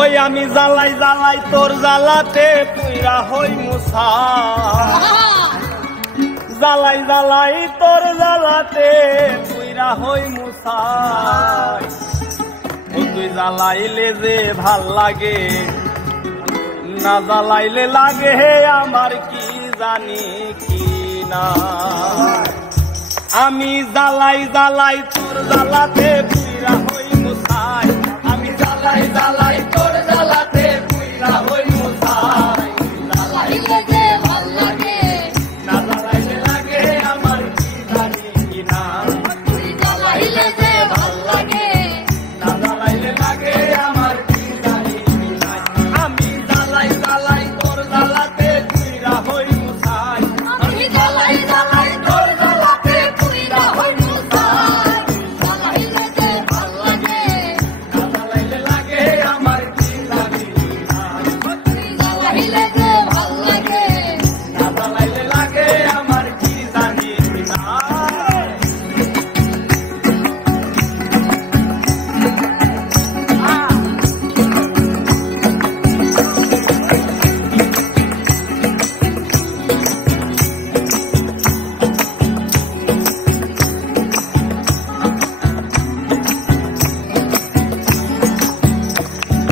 ওই আমি জ্বালাই জ্বালাই তোর জ্বালাতে পুইরা হই মুসা, জ্বালাই জ্বালাই তোর জ্বালাতে পুইরা হই মুসা। তুই জ্বালাইলে যে ভাল লাগে, না জ্বালাইলে লাগে আমার কি জানি কি না। আমি জ্বালাই জ্বালাই তোর জ্বালাতে পুইরা হই মুসাই, আমি জ্বালাই জ্বালাই তোর জ্বালাতে পুইরা হই মুসাই। জ্বালাইলে যে ভাল লাগে, না জ্বালাইলে লাগে আমার কি জানি কি না। তুই জ্বালাইলে যে ভাল লাগে, না জ্বালাইলে লাগে আমার কি জানি কি না। আমি জ্বালাই জ্বালাই তোর জ্বালাতে পুইরা হই মুসাই, আমি জ্বালাই জ্বালাই তোর জ্বালাতে পুইরা হই মুসাই। জ্বালাইলে যে ভাল লাগে, না জ্বালাইলে লাগে আমার কি জানি কি না। তুই জ্বালাইলে যে ভাল লাগে, না জ্বালাইলে লাগে আমার কি জানি কি না।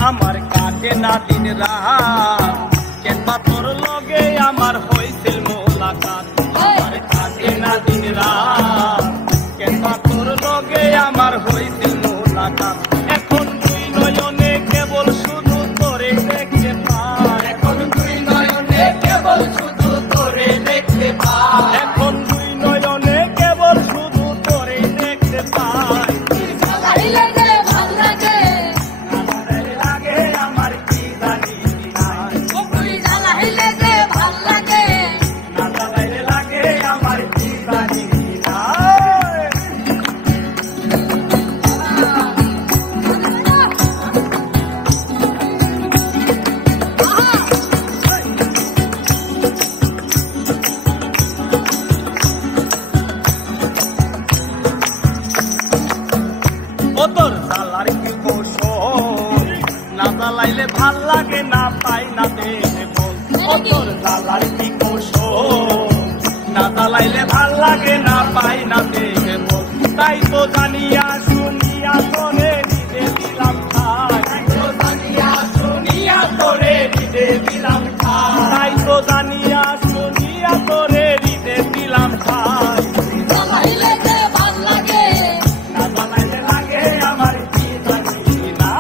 আমার কাটে না দিন রাত, কেনবা তোর লগে আমার হইছিল মোলাকাত। আমার কাটে না দিন রাত, কেনবা তোর লগে আমার হইছিল মোলাকাত। এখন দুই নয়নে কেবল শুধু তোরে দেখতে পাই, এখন দুই নয়নে কেবল শুধু তোরে দেখতে পাই, এখন দুই নয়নে কেবল শুধু তোরে দেখতে পাই। জ্বালাইলে যে ভাল লাগে, আমার কি জানি কি না। তুই জ্বালাইলে যে ভাল লাগে, না জ্বালাইলে লাগে আমার কি জানি কি না। ও তোর জ্বালার কি কৌশল, না জ্বালাইলে ভাল লাগে না পাই না দেখে বল। ও তোর জ্বালার কি কৌশল, না জ্বালাইলে ভাল লাগে না পাই না দেখে বল। তাই তো জানিয়া শুনিয়া তোরে দিতে দিলাম ঠাই, তাই তো জানিয়া শুনিয়া তোরে দিতে দিলাম ঠাই, তাই তো জানিয়া শুনিয়া তোরে দিতে দিলাম ঠাই। জ্বালাইলে যে ভাল লাগে, না জ্বালাইলে লাগে আমার কি জানি কি না।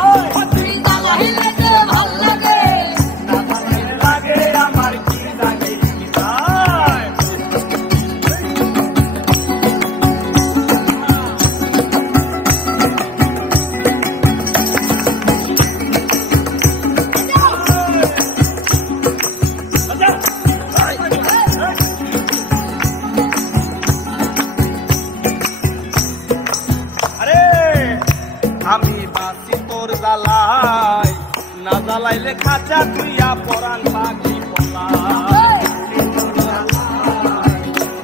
তুই জ্বালাইলে যে ভাল লাগে, না জ্বালাইলে লাগে আমার কি জানি কি না। আরে আমি বাসি তোর জ্বালাই, না জ্বালাইলে খাঁচা তুইয়া পরান পাখি পলাই।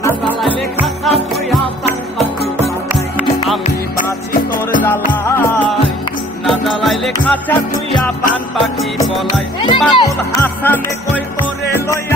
না জ্বালাইলে খাঁচা তুইয়া পরান পাখি পলাই। আমি বাসি তোর জ্বালাই, না জ্বালাইলে খাঁচা তুইয়া পান পাখি পলাই। পাগল হাসানে কই তোরে লইয়া